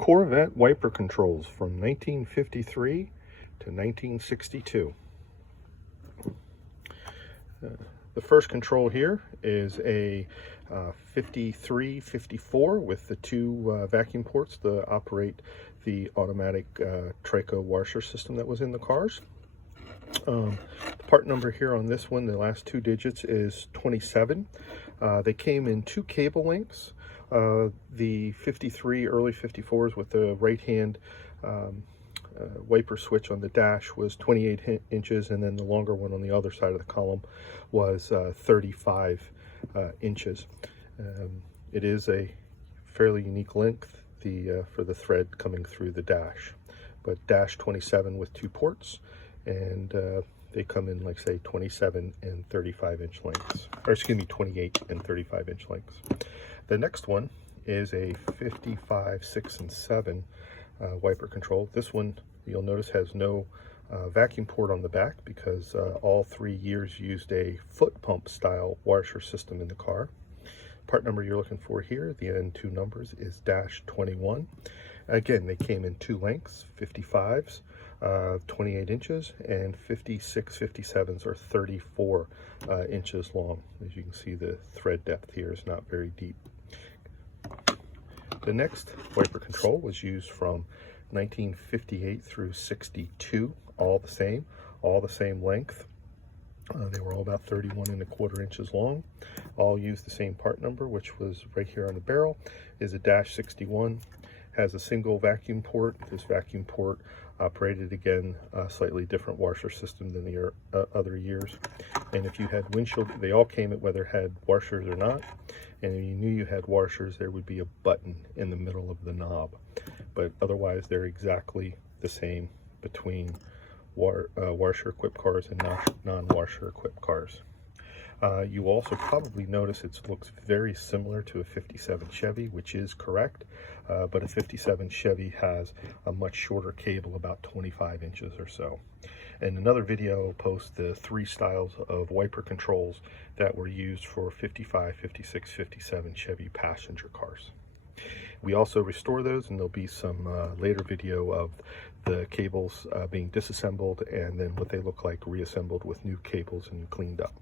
Corvette wiper controls from 1953 to 1962. The first control here is a 53-54 with the two vacuum ports to operate the automatic Trico washer system that was in the cars. The part number here on this one, the last two digits, is 27. They came in two cable lengths. The 53 early 54s with the right hand wiper switch on the dash was 28 inches, and then the longer one on the other side of the column was 35 inches. It is a fairly unique length for the thread coming through the dash, but dash 27 with two ports, and they come in, like, say, 27 and 35 inch lengths, or excuse me, 28 and 35 inch lengths. The next one is a 55, 6, and 7 wiper control. This one, you'll notice, has no vacuum port on the back because all 3 years used a foot pump style washer system in the car. Part number you're looking for here, the end two numbers, is dash 21. Again, they came in two lengths, 55s, 28 inches, and 56, 57s are 34 inches long. As you can see, the thread depth here is not very deep. The next wiper control was used from 1958 through 62, all the same length. They were all about 31¼ inches long. All used the same part number, which was right here on the barrel, is a dash 61. Has a single vacuum port. This vacuum port operated, again, a slightly different washer system than the other years. And if you had windshield, they all came at whether had washers or not. And if you knew you had washers, there would be a button in the middle of the knob. But otherwise, they're exactly the same between washer equipped cars and non-washer equipped cars. You also probably notice it looks very similar to a 57 Chevy, which is correct, but a 57 Chevy has a much shorter cable, about 25 inches or so. In another video, I'll post the 3 styles of wiper controls that were used for 55, 56, 57 Chevy passenger cars. We also restore those, and there'll be some later video of the cables being disassembled and then what they look like reassembled with new cables and cleaned up.